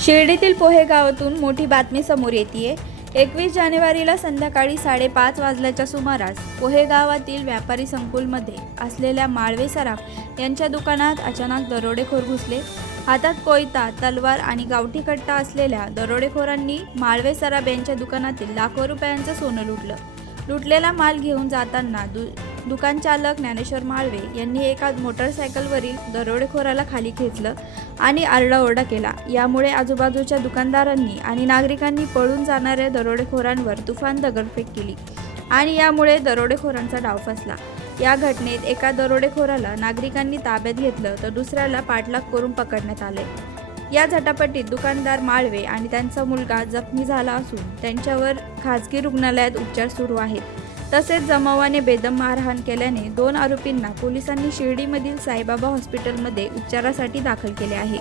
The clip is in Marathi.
शिर्डीतील पोहे गावातून मोठी बातमी समोर येते एकवीस जानेवारीला संध्याकाळी साडेपाच वाजल्याच्या सुमारास पोहे गावातील व्यापारी संकुलमध्ये असलेल्या माळवे सराफ यांच्या दुकानात अचानक दरोडेखोर घुसले. हातात कोयता तलवार आणि गावठी कट्टा असलेल्या दरोडेखोरांनी माळवे सराफ यांच्या दुकानातील लाखो रुपयांचं सोनं लुटलं. लुटलेला माल घेऊन जाताना दु दुकान चालक ज्ञानेश्वर माळवे यांनी एका मोटरसायकलवरील दरोडेखोराला खाली खेचलं आणि आरडाओरडा केला. यामुळे आजूबाजूच्या दुकानदारांनी आणि नागरिकांनी पळून जाणाऱ्या दरोडेखोरांवर तुफान दगडफेक केली आणि यामुळे दरोडेखोरांचा डाव फसला. या घटनेत एका दरोडेखोराला नागरिकांनी ताब्यात घेतलं तर दुसऱ्याला पाठलाग करून पकडण्यात आले. या झटापटीत दुकानदार माळवे आणि त्यांचा मुलगा जखमी झाला असून त्यांच्यावर खाजगी रुग्णालयात उपचार सुरू आहेत. तसेच जमावाने बेदम मारहाण केल्याने दोन आरोपींना पोलिसांनी शिर्डीमधील साईबाबा हॉस्पिटलमध्ये उपचारासाठी दाखल केले आहे.